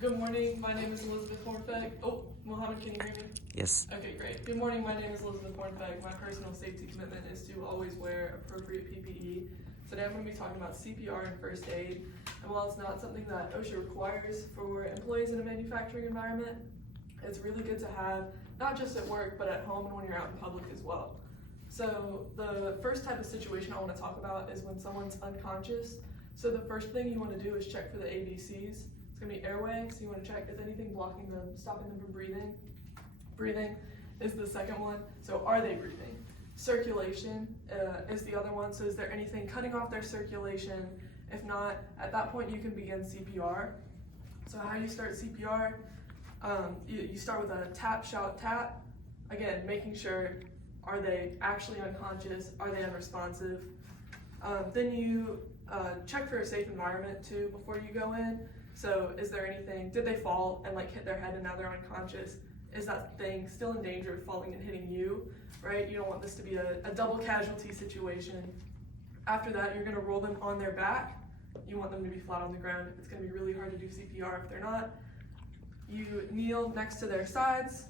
Good morning, my name is Elisabeth Hornfeck. Oh, Mohammed, can you hear me? Yes. Okay, great. Good morning, my name is Elisabeth Hornfeck. My personal safety commitment is to always wear appropriate PPE. Today I'm going to be talking about CPR and first aid. And while it's not something that OSHA requires for employees in a manufacturing environment, it's really good to have, not just at work, but at home and when you're out in public as well. So the first type of situation I want to talk about is when someone's unconscious. So the first thing you want to do is check for the ABCs. It's going to be airway, so you want to check is anything blocking them, stopping them from breathing. Breathing is the second one, so are they breathing? Circulation is the other one, so is there anything cutting off their circulation? If not, at that point you can begin CPR. So how do you start CPR? You start with a tap, shout, tap. Again, making sure, are they actually unconscious? Are they unresponsive? Then you check for a safe environment too before you go in. So is there anything, did they fall and like hit their head and now they're unconscious? Is that thing still in danger of falling and hitting you, right? You don't want this to be a double casualty situation. After that, you're gonna roll them on their back. You want them to be flat on the ground. It's gonna be really hard to do CPR if they're not. You kneel next to their sides,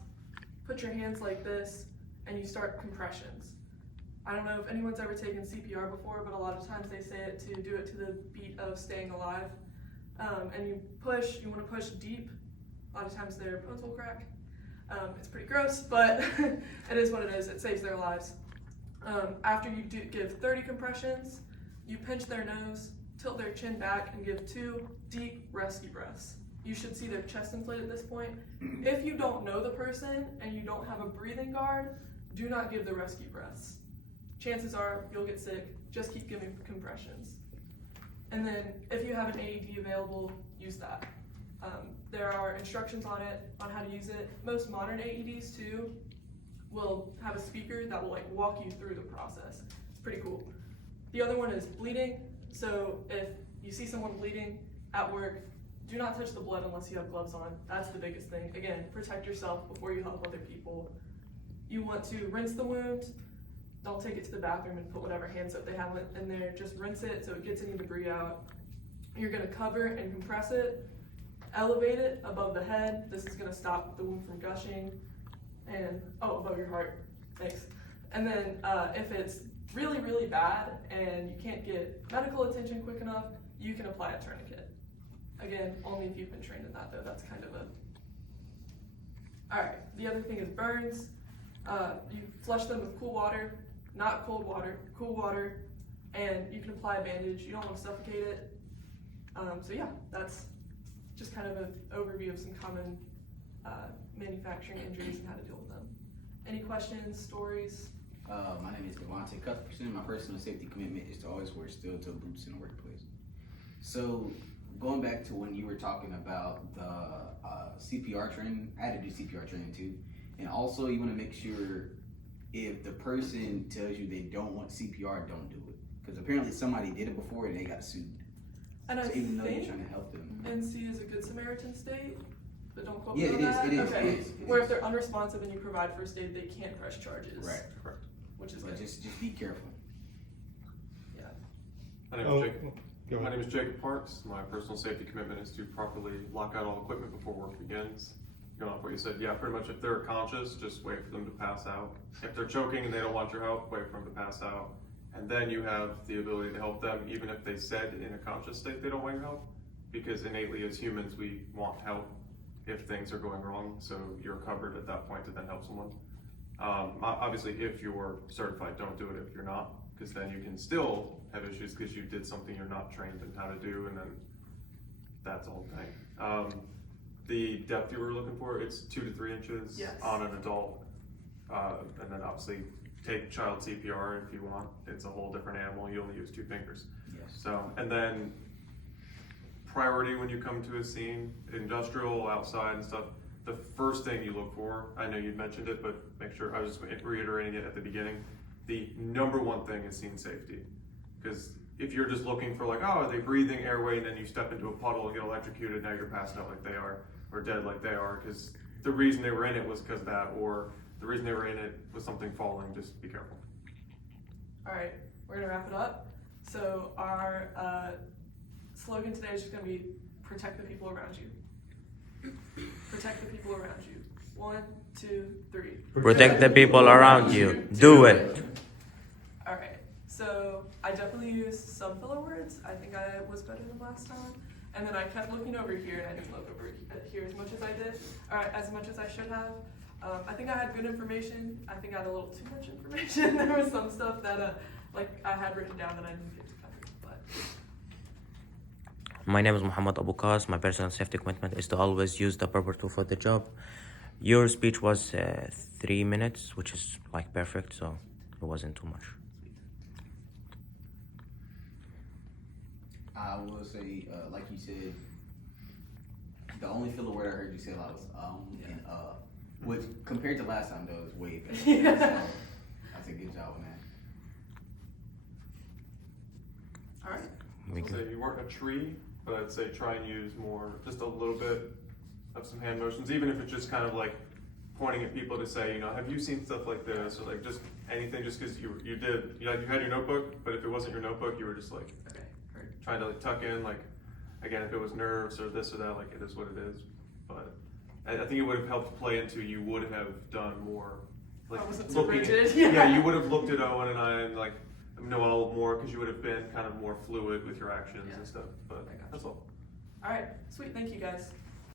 put your hands like this, and you start compressions. I don't know if anyone's ever taken CPR before, but a lot of times they say it to do it to the beat of Staying Alive. And you want to push deep. A lot of times their bones will crack. It's pretty gross, but it is what it is. It saves their lives. After you give 30 compressions, you pinch their nose, tilt their chin back, and give 2 deep rescue breaths. You should see their chest inflate at this point. If you don't know the person and you don't have a breathing guard, do not give the rescue breaths. Chances are you'll get sick. Just keep giving compressions. And then if you have an AED available, use that. There are instructions on it, on how to use it. Most modern AEDs too will have a speaker that will like walk you through the process. It's pretty cool. The other one is bleeding. So if you see someone bleeding at work, do not touch the blood unless you have gloves on. That's the biggest thing. Again, protect yourself before you help other people. You want to rinse the wound. Don't take it to the bathroom and put whatever hand soap they have in there. Just rinse it so it gets any debris out. You're gonna cover and compress it, elevate it above the head. This is gonna stop the wound from gushing. And, above your heart, thanks. And then if it's really, really bad and you can't get medical attention quick enough, you can apply a tourniquet. Again, only if you've been trained in that though, that's kind of All right, the other thing is burns. You flush them with cool water, not cold water, cool water, and you can apply a bandage. You don't want to suffocate it. So yeah, that's just kind of an overview of some common manufacturing injuries and how to deal with them. Any questions, stories? My name is Devontae Cuthbertson. My personal safety commitment is to always wear steel-toe boots in the workplace. So going back to when you were talking about the CPR training, I had to do CPR training too. And also you want to make sure if the person tells you they don't want CPR, don't do it. Because apparently somebody did it before and they got sued. And so I even though you're think trying to help them. NC is a Good Samaritan state, but don't quote me Yeah, on it is, that. it is, Okay. it is. Where if they're unresponsive and you provide first aid, they can't press charges. Right, correct. Which is But good. just be careful. Yeah. My name is Jacob Parks. My personal safety commitment is to properly lock out all equipment before work begins. Going off what you said, yeah, pretty much if they're conscious, just wait for them to pass out. If they're choking and they don't want your help, wait for them to pass out. And then you have the ability to help them, even if they said in a conscious state they don't want your help, because innately as humans, we want help if things are going wrong. So you're covered at that point to then help someone. Obviously, if you're certified, don't do it if you're not, because then you can still have issues because you did something you're not trained in how to do, and then that's the whole thing. The depth you were looking for, it's 2 to 3 inches Yes. on an adult, and then obviously take child CPR if you want. It's a whole different animal. You only use 2 fingers. Yes. So, and then priority when you come to a scene, industrial, outside and stuff, the first thing you look for, I know you mentioned it, but make sure, I was just reiterating it at the beginning, the number one thing is scene safety. Because if you're just looking for like, oh, are they breathing, airway, and then you step into a puddle and get electrocuted, now you're passed out like they are, or dead like they are, because the reason they were in it was because of that, or the reason they were in it was something falling. Just be careful. All right, we're gonna wrap it up. So our slogan today is just gonna be protect the people around you. Protect the people around you. 1, 2, 3. Protect the people around you. Do it. Alright, so I definitely used some filler words. I think I was better than last time. And then I kept looking over here, and I didn't look over here as much as I did, or as much as I should have. I think I had good information. I think I had a little too much information. There was some stuff that I had written down that I didn't get to cover. But My name is Muhammad Abu Qas. My personal safety commitment is to always use the proper tool for the job. Your speech was 3 minutes, which is like perfect, so it wasn't too much. I will say, like you said, the only filler word I heard you say a lot was and which compared to last time though is way better. Yeah. So, that's a good job, man. alright. We I'd good. say you weren't a tree, but I'd say try and use more, just a little bit of some hand motions, even if it's just kind of like pointing at people to say, you know, have you seen stuff like this, or like just anything, just because you did, you know, you had your notebook, but if it wasn't your notebook, you were just like Okay, heard. trying to like tuck in, like, again, if it was nerves or this or that, like it is what it is. But I think it would have helped play into you would have done more, like I wasn't so looking at- rigid. yeah, you would have looked at Owen and I and like Noel more because you would have been kind of more fluid with your actions Yeah. and stuff. But I gotcha. that's all. Alright, sweet, thank you guys.